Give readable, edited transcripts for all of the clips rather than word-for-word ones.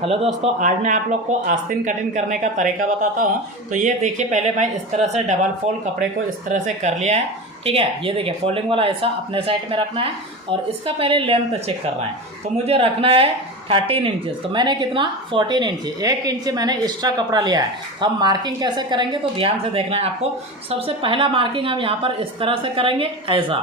Hello दोस्तों, आज मैं आप लोग को आस्तीन कटिंग करने का तरीका बताता हूँ। तो ये देखिए, पहले मैं इस तरह से डबल फोल्ड कपड़े को इस तरह से कर लिया है। ठीक है, ये देखिए फोल्डिंग वाला ऐसा अपने साइड में रखना है और इसका पहले लेंथ चेक करना है। तो मुझे रखना है 13 इंचेस। तो मैंने कितना 14 इंच, 1 इंच मैंने एक्स्ट्रा कपड़ा लिया है। तो हम मार्किंग कैसे करेंगे तो ध्यान से देखना है आपको। सबसे पहला मार्किंग हम यहाँ पर इस तरह से करेंगे ऐसा।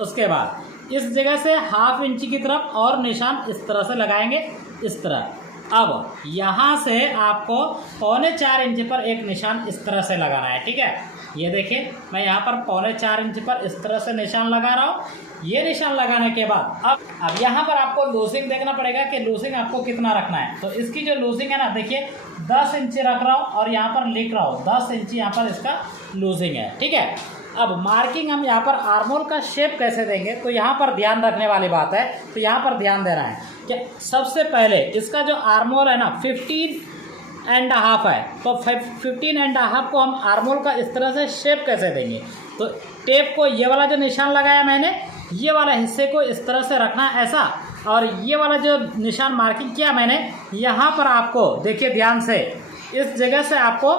उसके बाद इस जगह से ½ इंच की तरफ और निशान इस तरह से लगाएंगे, इस तरह। अब यहाँ से आपको 3.25 इंच पर एक निशान इस तरह से लगाना है। ठीक है, ये देखिए मैं यहाँ पर 3.25 इंच पर इस तरह से निशान लगा रहा हूँ। ये निशान लगाने के बाद अब यहाँ पर आपको लूजिंग देखना पड़ेगा कि लूजिंग आपको कितना रखना है। तो इसकी जो लूजिंग है ना, देखिए 10 इंच रख रहा हूँ और यहाँ पर लिख रहा हूँ 10 इंच यहाँ पर इसका लूजिंग है। ठीक है, अब मार्किंग हम यहाँ पर आर्मोल का शेप कैसे देंगे तो यहाँ पर ध्यान रखने वाली बात है। तो यहाँ पर ध्यान देना है कि सबसे पहले इसका जो आर्मोल है ना 15.5 है। तो 15.5 को हम आर्मोल का इस तरह से शेप कैसे देंगे। तो टेप को ये वाला जो निशान लगाया मैंने, ये वाला हिस्से को इस तरह से रखना है ऐसा। और ये वाला जो निशान मार्किंग किया मैंने, यहाँ पर आपको देखिए ध्यान से, इस जगह से आपको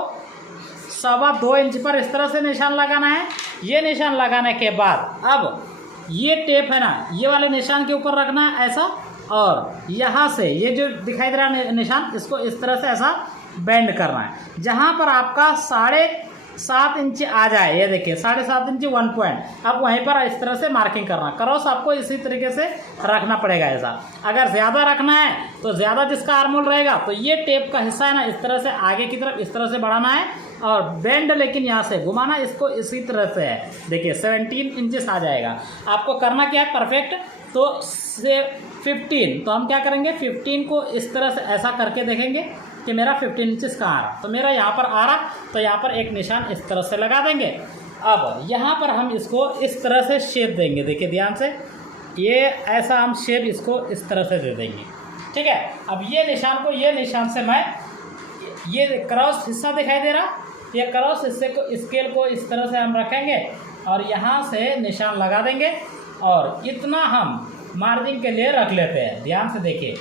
2.25 इंच पर इस तरह से निशान लगाना है। ये निशान लगाने के बाद अब ये टेप है ना, ये वाले निशान के ऊपर रखना है ऐसा। और यहाँ से ये जो दिखाई दे रहा है निशान, इसको इस तरह से ऐसा बेंड करना है। जहाँ पर आपका 7.5 इंच आ जाए, ये देखिए 7.5 इंच 1 पॉइंट, अब वहीं पर इस तरह से मार्किंग करना। क्रॉस आपको इसी तरीके से रखना पड़ेगा ऐसा। अगर ज़्यादा रखना है तो ज़्यादा जिसका आर्मोल रहेगा तो ये टेप का हिस्सा है ना, इस तरह से आगे की तरफ इस तरह से बढ़ाना है और बेंड लेकिन यहाँ से घुमाना इसको इसी तरह से है। देखिए 17 इंचेस आ जाएगा। आपको करना क्या है परफेक्ट, तो से 15, तो हम क्या करेंगे 15 को इस तरह से ऐसा करके देखेंगे कि मेरा 15 इंचेस कहाँ आ रहा। तो मेरा यहाँ पर आ रहा, तो यहाँ पर एक निशान इस तरह से लगा देंगे। अब यहाँ पर हम इसको इस तरह से शेप देंगे। देखिए ध्यान से, ये ऐसा हम शेप इसको इस तरह से दे देंगे। ठीक है, अब ये निशान को, ये निशान से मैं, ये क्रॉस हिस्सा दिखाई दे रहा, ये क्रॉस हिस्से को, स्केल को इस तरह से हम रखेंगे और यहाँ से निशान लगा देंगे। और इतना हम मार्जिन के लिए रख लेते हैं। ध्यान से देखिए,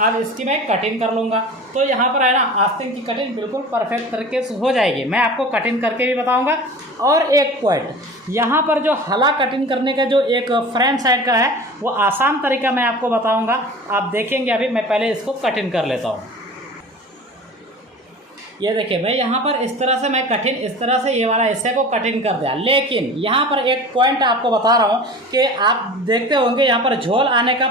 अब इसकी मैं कटिंग कर लूँगा। तो यहाँ पर है ना, आस्तीन की कटिंग बिल्कुल परफेक्ट तरीके से हो जाएगी। मैं आपको कटिंग करके भी बताऊँगा। और एक पॉइंट यहाँ पर जो हला कटिंग करने का जो एक फ्रंट साइड का है, वो आसान तरीका मैं आपको बताऊँगा, आप देखेंगे। अभी मैं पहले इसको कटिंग कर लेता हूँ। ये देखिए मैं यहाँ पर इस तरह से मैं कटिंग, इस तरह से ये वाला हिस्से को कटिंग कर दिया। लेकिन यहाँ पर एक पॉइंट आपको बता रहा हूँ कि आप देखते होंगे यहाँ पर झोल आने का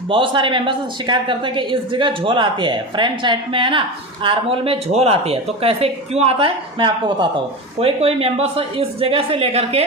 बहुत सारे मेंबर्स शिकायत करते हैं कि इस जगह झोल आती है, फ्रंट साइड में है ना, आर्मोल में झोल आती है। तो कैसे क्यों आता है मैं आपको बताता हूँ। कोई मेंबर्स इस जगह से लेकर के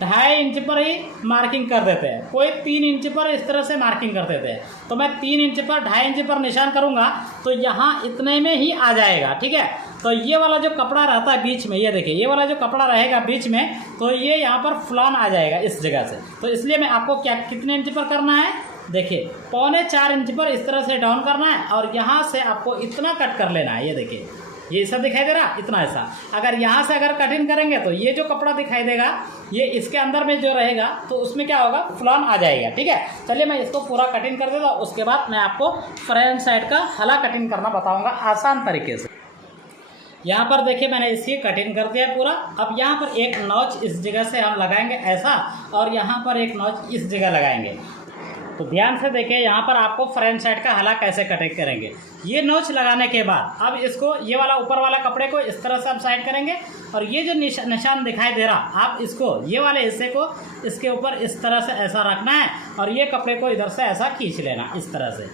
2.5 इंच पर ही मार्किंग कर देते हैं, कोई 3 इंच पर इस तरह से मार्किंग कर देते हैं। तो मैं 3 इंच पर 2.5 इंच पर निशान करूँगा तो यहाँ इतने में ही आ जाएगा। ठीक है, तो ये वाला जो कपड़ा रहता है बीच में, ये देखिए ये वाला जो कपड़ा रहेगा बीच में, तो ये यहाँ पर फुलान आ जाएगा इस जगह से। तो इसलिए मैं आपको क्या कितने इंच पर करना है, देखिए 3.25 इंच पर इस तरह से डाउन करना है और यहाँ से आपको इतना कट कर लेना है। ये देखिए ये सब दिखाई दे रहा, इतना ऐसा। अगर यहाँ से अगर कटिंग करेंगे तो ये जो कपड़ा दिखाई देगा, ये इसके अंदर में जो रहेगा तो उसमें क्या होगा, फुलान आ जाएगा। ठीक है, चलिए मैं इसको पूरा कटिंग कर देता हूँ। उसके बाद मैं आपको फ्रंट साइड का हला कटिंग करना बताऊँगा आसान तरीके से। यहाँ पर देखिए मैंने इसकी कटिंग कर दिया पूरा। अब यहाँ पर एक नॉच इस जगह से हम लगाएंगे ऐसा, और यहाँ पर एक नॉच इस जगह लगाएंगे। तो ध्यान से देखिए, यहाँ पर आपको फ्रंट साइड का हला कैसे कटिंग करेंगे। ये नोच लगाने के बाद अब इसको, ये वाला ऊपर वाला कपड़े को इस तरह से हम साइड करेंगे और ये जो निशान दिखाई दे रहा, आप इसको, ये वाले हिस्से को इसके ऊपर इस तरह से ऐसा रखना है और ये कपड़े को इधर से ऐसा खींच लेना इस तरह से।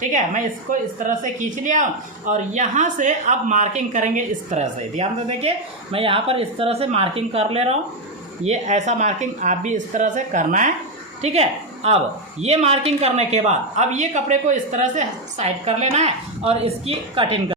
ठीक है, मैं इसको इस तरह से खींच लिया और यहाँ से अब मार्किंग करेंगे इस तरह से। ध्यान से देखिए, मैं यहाँ पर इस तरह से मार्किंग कर ले रहा हूँ। ये ऐसा मार्किंग आप भी इस तरह से करना है। ठीक है, अब ये मार्किंग करने के बाद अब ये कपड़े को इस तरह से साइड कर लेना है और इसकी कटिंग